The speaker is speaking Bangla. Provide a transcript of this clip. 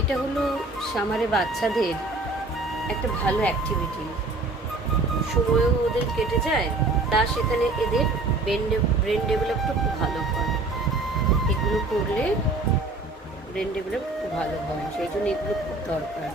এটা হলো সামারে বাচ্চাদের একটা ভালো অ্যাক্টিভিটি, সময়ও ওদের কেটে যায়, তার সেখানে এদের ব্রেন ডেভেলপটা খুব ভালো হয়। এগুলো করলে ব্রেন ডেভেলপ খুব ভালো হয়, সেই জন্য এগুলো খুব দরকার।